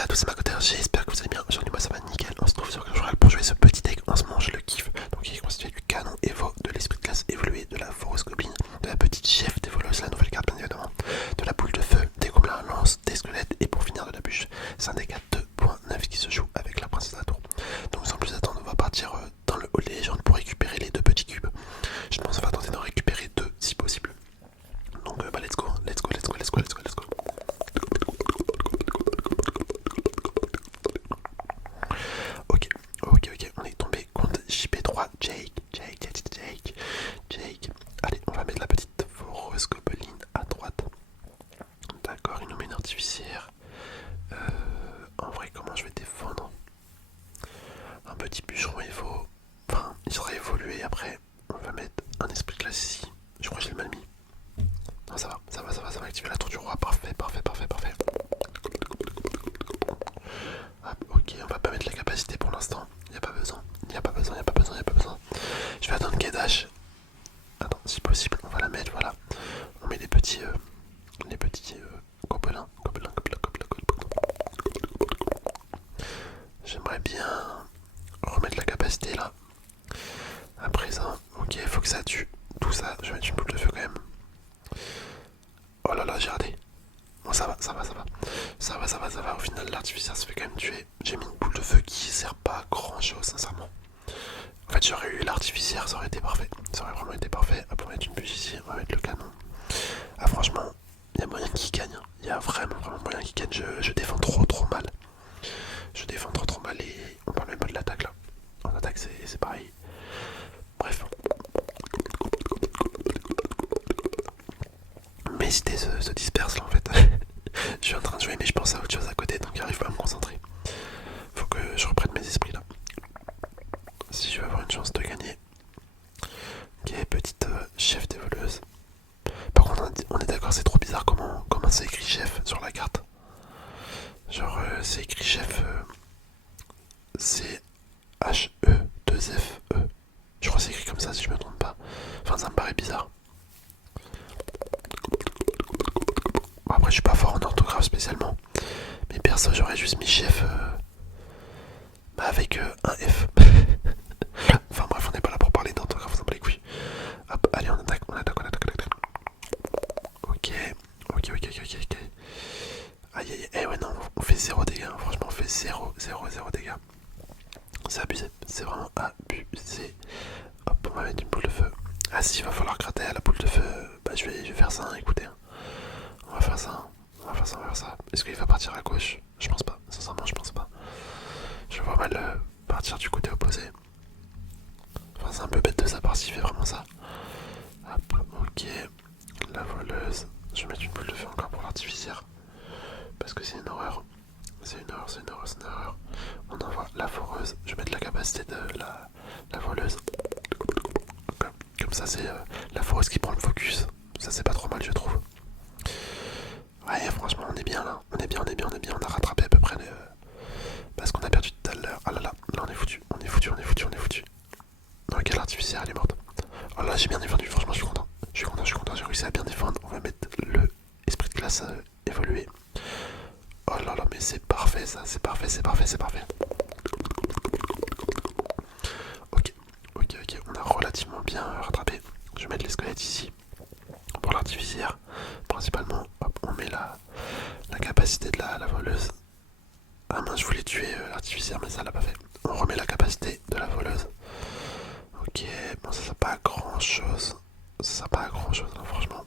à tous, c'est Makoter, j'espère que vous allez bien. Aujourd'hui, moi ça va nickel. On se trouve sur Clash Royale pour jouer ce petit deck. En ce moment, je le kiffe. Donc, il est constitué du canon Evo, de l'esprit de classe évolué, de la Forest Goblin, de la petite chef des volos, la nouvelle carte bien évidemment, de la boule de feu, des gobelins à lance, des squelettes et pour finir de la bûche. C'est un deck à 2.9 qui se joue avec la princesse à la tour. Donc, sans plus attendre, on va partir dans le hall des légendes pour récupérer les deux petits cubes. Je pense qu'on va tenter d'en récupérer deux si possible. Donc, bah, let's go, let's go, let's go, let's go, let's go, let's go. Ok, ok, on est tombé contre JP3, Jake. Allez, on va mettre la petite Forest Goblin à droite. D'accord, il nous met une artificière. En vrai, comment je vais défendre? Un petit bûcheron Evo. Enfin, il sera évolué après. On va mettre un esprit de classe ici. Je crois que j'ai le mal mis. Non, ça va activer la tour du roi. Parfait. Hop, ok, on va pas mettre la capacité pour l'instant. Il n'y a pas besoin. Je vais attendre Kedash. Attends, si possible, on va la mettre, voilà. On met les petits gobelins. J'aimerais bien remettre la capacité là. À présent, ok, il faut que ça tue. Tout ça, je vais mettre une boule de feu quand même. Oh là là, j'ai raté. Bon, ça va. Au final, l'artificier se fait quand même tuer. J'ai mis une boule de feu qui sert pas à grand chose, sincèrement. En fait, j'aurais eu l'artificière, ça aurait été parfait. Ça aurait vraiment été parfait. Hop, on va mettre une bûche ici, on va mettre le canon. Ah, franchement, il y a moyen qu'il gagne. Il y a vraiment moyen qu'il gagne. Je défends trop mal. Je défends trop mal et on parle même pas de l'attaque là. En attaque, c'est pareil. Bref. Mes idées se dispersent là en fait. Je suis en train de jouer, mais je pense à autre chose à côté, donc j'arrive pas à me concentrer. Faut que je reprenne mes esprits là. Si je veux avoir une chance de gagner. Ok, petite chef des voleuses. Par contre, on est d'accord, c'est trop bizarre comment c'est écrit chef sur la carte. Genre, c'est écrit chef C-H-E-2-F-E. Je crois que c'est écrit comme ça si je me trompe pas. Enfin, ça me paraît bizarre. Bon, après, je suis pas fort en orthographe spécialement. Mais perso, j'aurais juste mis chef avec un F. Enfin bref, on n'est pas là pour parler d'orthographe, on s'en bat les couilles. Hop, allez, on attaque. Ok. Aïe, eh ouais non, on fait 0 dégâts, hein. Franchement on fait 0 dégâts. C'est abusé, c'est vraiment abusé. Hop, on va mettre une boule de feu. Ah si, il va falloir gratter à la boule de feu. Bah je vais faire ça, hein, écoutez. On va faire ça. Est-ce qu'il va partir à gauche? Je pense pas, sincèrement je pense pas. Je vois mal partir du côté opposé. Enfin c'est un peu bête de sa part s'il fait vraiment ça. Hop, ok. La voleuse. Je vais mettre une boule de feu encore pour l'artificière. Parce que c'est une horreur. C'est une horreur. On envoie la foreuse. Je vais mettre la capacité de la voleuse. Comme ça, c'est la foreuse qui prend le focus. Ça, c'est pas trop mal, je trouve. Ouais, franchement, on est bien là. On est bien. On a rattrapé à peu près parce qu'on a perdu tout à l'heure. Ah là, on est foutu. Ok, l'artificière, elle est morte. Oh là, j'ai bien défendu. Franchement, je suis content. J'ai réussi à bien défendre. On va mettre le esprit de classe évolué. Oh là là, mais c'est parfait ça, c'est parfait. Ok, on a relativement bien rattrapé. Je vais mettre les squelettes ici pour l'artificière. Principalement, hop, on met la capacité de la voleuse. Ah mince, je voulais tuer l'artificière, mais ça l'a pas fait. On remet la capacité de la voleuse. Ok, bon, ça sert pas à grand chose. Hein, franchement.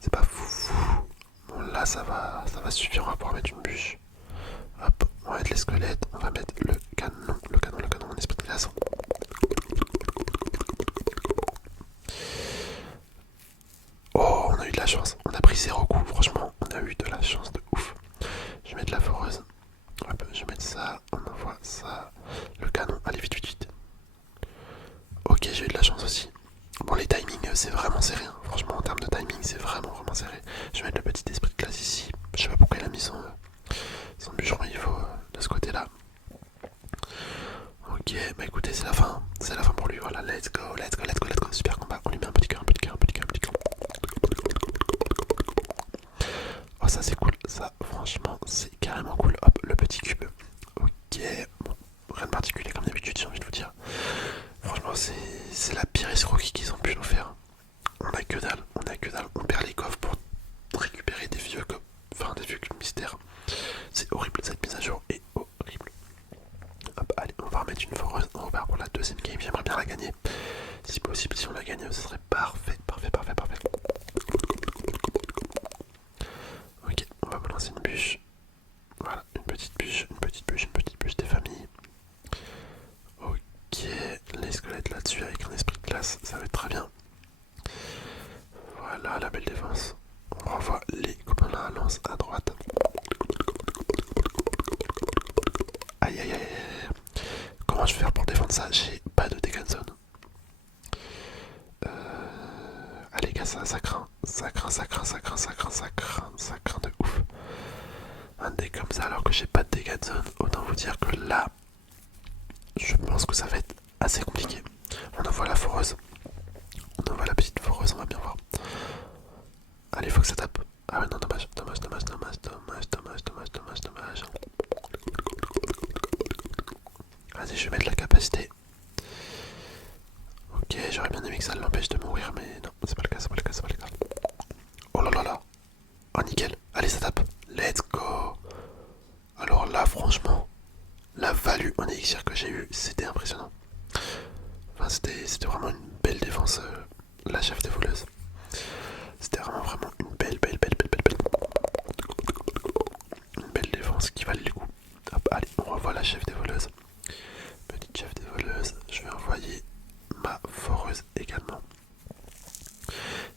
C'est pas fou. Bon, là, ça va suffire. On va pouvoir mettre une bûche. Hop, on va mettre les squelettes. On va mettre le canon, en esprit de glace. Oh, on a eu de la chance. On a pris 0 coups. Franchement, on a eu de la chance de ouf. Je vais mettre la foreuse. Hop, je vais mettre ça. On envoie ça. Le canon. Allez, vite. Ok, j'ai eu de la chance aussi. Bon, les timings, c'est vraiment serré. Hein. Franchement, en termes de timing, c'est vraiment serré. Je vais mettre le petit esprit de classe ici. Je sais pas pourquoi il a mis son bûcheron, il faut de ce côté-là. Ok, bah écoutez, c'est la fin. C'est la fin pour lui. Voilà, let's go. Super combat. On lui met un petit cœur. Oh, ça c'est cool. Ça, franchement, c'est carrément cool. horrible, cette mise à jour est horrible. Hop, allez, on va remettre une foreuse, on repart pour la deuxième game, j'aimerais bien la gagner. Si possible, si on la gagne, ce serait parfait, parfait, parfait, parfait. Ok, on va balancer une bûche. Voilà, une petite bûche, une petite bûche, une petite bûche des familles. Ok, les squelettes là-dessus avec un esprit de glace, ça va être très bien. Voilà, la belle défense. On renvoie les gobelins à lance à droite. Aïe aïe aïe. Comment je vais faire pour défendre ça? J'ai pas de dégâts de zone. Ah les gars, ça craint. Ça craint, ça craint, ça craint, ça craint, ça craint, ça craint de ouf. Un dé comme ça alors que j'ai pas de dégâts de zone. Autant vous dire que là, je pense que ça va être assez compliqué. On envoie la foreuse. On envoie la petite foreuse, on va bien voir. Allez, faut que ça tape. Ah ouais, non, dommage, dommage, dommage, dommage, dommage, dommage, dommage, dommage, dommage. Vas-y, je vais mettre la capacité. Ok, j'aurais bien aimé que ça l'empêche de mourir, mais non, c'est pas le cas, c'est pas le cas, c'est pas le cas. Oh là là là. Oh nickel, allez ça tape. Let's go. Alors là, franchement, la value en élixir que j'ai eu, c'était impressionnant. Enfin, c'était vraiment une belle défense, la chef des voleuses. C'était vraiment une belle défense qui valait le coup. Hop, allez, on revoit la chef des voleuses. Petite chef des voleuses, je vais envoyer ma foreuse également.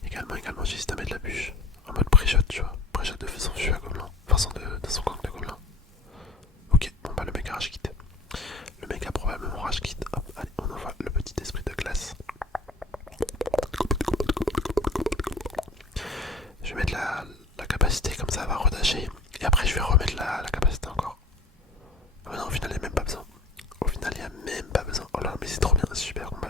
Également, j'hésite à mettre la bûche en mode pré-shot, tu vois. Pré-shot de son fût à gobelin. Enfin, de son gang de gobelin. Ok, bon bah le mec a rage quitte. Le mec a probablement rage quitte. Hop, allez, on envoie le petit esprit de glace. Je vais mettre la capacité, comme ça elle va redasher. Et après je vais remettre la capacité encore. Ah non, au final il n'y a même pas besoin. Au final il n'y a même pas besoin. Oh là, mais c'est trop bien, super combat.